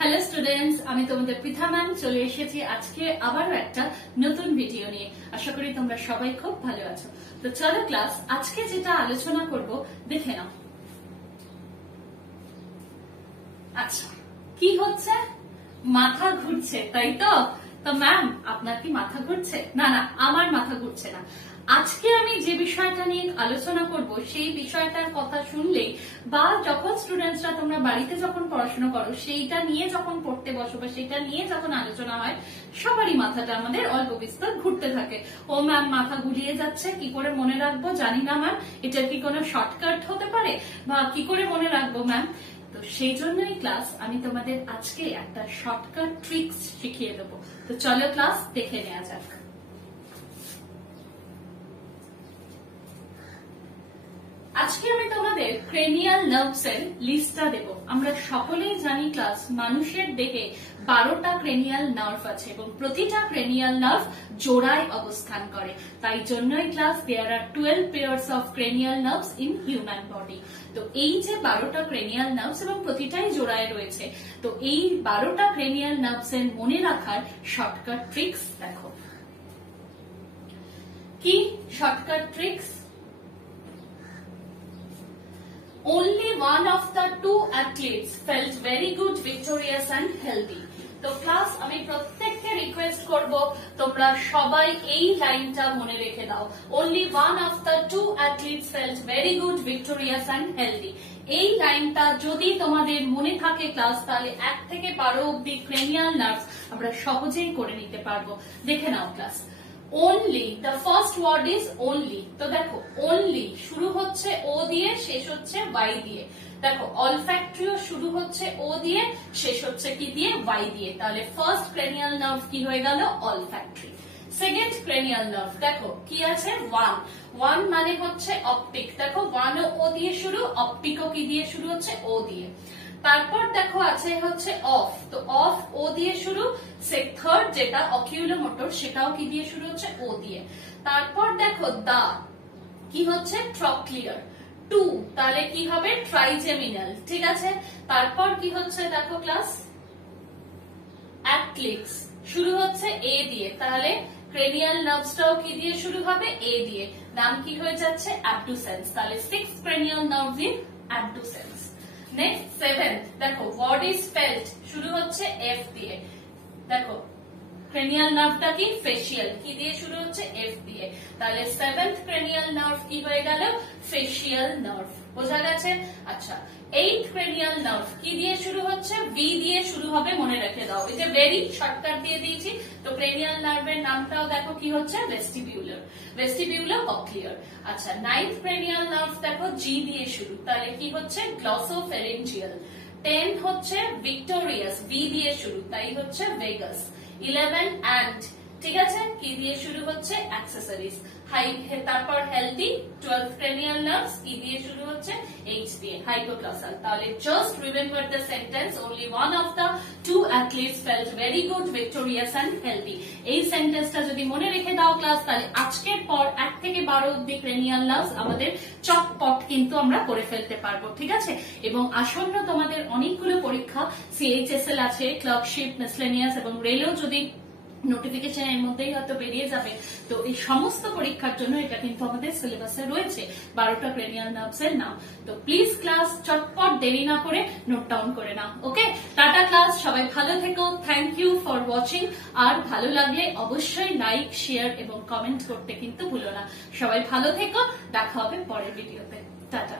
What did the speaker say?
Hello students, আমি তোমাদের Pritha ma'am চলে এসেছি আজকে আবারও একটা নতুন ভিডিও নিয়ে। আশা করি তোমরা সবাই খুব ভালো আছো। তো চলো ক্লাস, আজকে যেটা আলোচনা করব দেখে নাও। আচ্ছা, কি হচ্ছে? মাথা ঘুরছে, তাই তো? তো ম্যাম, আপনার কি মাথা ঘুরছে? না না, আমার মাথা ঘুরছে না। আজকে আমি যে বিষয়টা নিয়ে আলোচনা করব সেই বিষয়টার কথা শুনলেই বা যখন স্টুডেন্টসরা তোমরা বাড়িতে যখন পড়াশোনা করো সেইটা নিয়ে যখন পড়তে বসো বা সেটা নিয়ে যখন আলোচনা হয়, সবারই মাথাটা আমাদের অল্প বিস্তর ঘুরতে থাকে। ও ম্যাম, মাথা ঘুরিয়ে যাচ্ছে, কি করে মনে রাখবো? জানি না ম্যাম, এটার কি কোনো শর্টকাট হতে পারে বা কি করে মনে রাখবো ম্যাম? তো সেই জন্যই ক্লাস আমি তোমাদের আজকে একটা শর্টকাট ট্রিক্স শিখিয়ে দেবো। তো চলো ক্লাস দেখে নেওয়া যাক। আজকে আমি তোমাদের ক্রেনিয়াল নার্ভস এর লিস্টটা দেব। আমরা সকলেই জানি ক্লাস, মানুষের দেহে 12টা ক্রেনিয়াল নার্ভ আছে এবং প্রতিটা ক্রেনিয়াল নার্ভ জোড়ায় অবস্থান করে। তাই জন্যই class there are 12 pairs of cranial nerves in human body. তো এই যে 12টা ক্রেনিয়াল নার্ভস এবং প্রতিটাই জোড়ায় রয়েছে, তো এই 12টা ক্রেনিয়াল নার্ভস এর মনে রাখার শর্টকাট ট্রিক্স দেখো। কি shortcut tricks? Only one of the two athletes felt very good, victorious and healthy. তো ক্লাস, আমি প্রত্যেককে রিকোয়েস্ট করব তোমরা সবাই এই লাইনটা মনে রেখে দাও। Only one of the two athletes felt very good, victorious and healthy. এই লাইনটা যদি তোমাদের মনে থাকে ক্লাস, তাহলে 1 থেকে 12 অব্দি ক্রেনিয়াল নার্ভস আমরা সহজেই করে নিতে পারবো। দেখে নাও class. Only, the first word is only. তো দেখো, only শুরু হচ্ছে ও দিয়ে, শেষ হচ্ছে y দিয়ে। দেখো, olfactory শুরু হচ্ছে ও দিয়ে, শেষ হচ্ছে কি দিয়ে? y দিয়ে। তাহলে ফার্স্ট ক্রেনিয়াল নার্ভ কি হয়ে গেল? olfactory. সেকেন্ড ক্রেনিয়াল নার্ভ দেখো কি আছে? ওয়ান মানে হচ্ছে অপটিক। দেখো, ওয়ান ও দিয়ে শুরু, অপটিকও কি দিয়ে শুরু হচ্ছে? ও দিয়ে। তারপর দেখো আছে হচ্ছে অফ। তো অফ ও দিয়ে শুরু। থার্ড যেটা অকিউলোমোটর, সেটাও কি দিয়ে শুরু হচ্ছে? ও দিয়ে। তারপর দেখো দা কি হচ্ছে? ট্রক্লিয়ার। টু তাহলে কি হবে? ট্রাইজেমিনাল। ঠিক আছে। তারপর কি হচ্ছে দেখো ক্লাস? অ্যাটলিক্স শুরু হচ্ছে এ দিয়ে। তাহলে ক্রেনিয়াল নার্ভসটাও কি দিয়ে শুরু হবে? এ দিয়ে। নাম কি হয়ে যাচ্ছে? অ্যাবডুসেন্স। তাহলে 6th cranial nerve in abducens. Next 7th দেখো, ওয়ার্ড ইজ ফেল্ট শুরু হচ্ছে এফ দিয়ে। দেখো, ক্রেনিয়াল নার্ভটা কি? ফেসিয়াল। কি দিয়ে শুরু হচ্ছে? এফ দিয়ে। তাহলে 7th ক্রেনিয়াল নার্ভ কি হয়ে গেল? Facial nerve. বোঝা গেছে? আচ্ছা, 8th ক্রেনিয়াল নার্ভ কি দিয়ে শুরু হচ্ছে? ভি দিয়ে শুরু হবে, মনে রেখে দাও। এই যে ভেরি শর্টকাট দিয়ে দিয়েছি। তো ক্রেনিয়াল নার্ভের নামটাও দেখো কি হচ্ছে? ভেস্টিবিউলার। Vestibular cochlear. আচ্ছা, 9th ক্রেনিয়াল নার্ভ দেখো জি দিয়ে শুরু। তাহলে কি হচ্ছে? গ্লসোফেরেঞ্জিয়াল। 10 হচ্ছে ভিক্টোরিয়াস, ভি দিয়ে শুরু, তাই হচ্ছে ভেগাস। 11 অ্যান্ড, ঠিক আছে, কি দিয়ে শুরু হচ্ছে? অ্যাক্সেসরিজ। তারপর হেলদি, 12th ক্রেনিয়াল নার্ভস কি দিয়ে শুরু হচ্ছে? এইচ দিয়ে, হাইপোগ্লসাল। তাহলে just remember the sentence, only one of the two athletes felt very good, victorious and healthy. এই সেন্টেন্সটা যদি মনে রেখে দাও ক্লাস, তাহলে আজকের পর 1 থেকে 12 অব্দি ক্রেনিয়াল নার্ভস আমাদের চটপট কিন্তু আমরা করে ফেলতে পারবো। ঠিক আছে। এবং আসন্ন তোমাদের অনেকগুলো পরীক্ষা, সিএইচএসএল আছে, ক্লার্কশিপ, মিসলেনিয়াস এবং রেলও যদি নোটিফিকেশন এর মধ্যেই হয়তো বেরিয়ে যাবে। তো এই সমস্ত পরীক্ষার জন্য এটা কিন্তু আমাদের সিলেবাসে রয়েছে 12টা ক্রেনিয়াল নার্ভস এর নাম। তো প্লিজ ক্লাস চটপট দেরি না করে নোট ডাউন করে নাও। ওকে, টাটা ক্লাস, সবাই ভালো থেকো। Thank you for watching. আর ভালো লাগলে অবশ্যই লাইক, শেয়ার এবং কমেন্ট করতে কিন্তু ভুলো না। সবাই ভালো থেকো, দেখা হবে পরের ভিডিওতে। টাটা।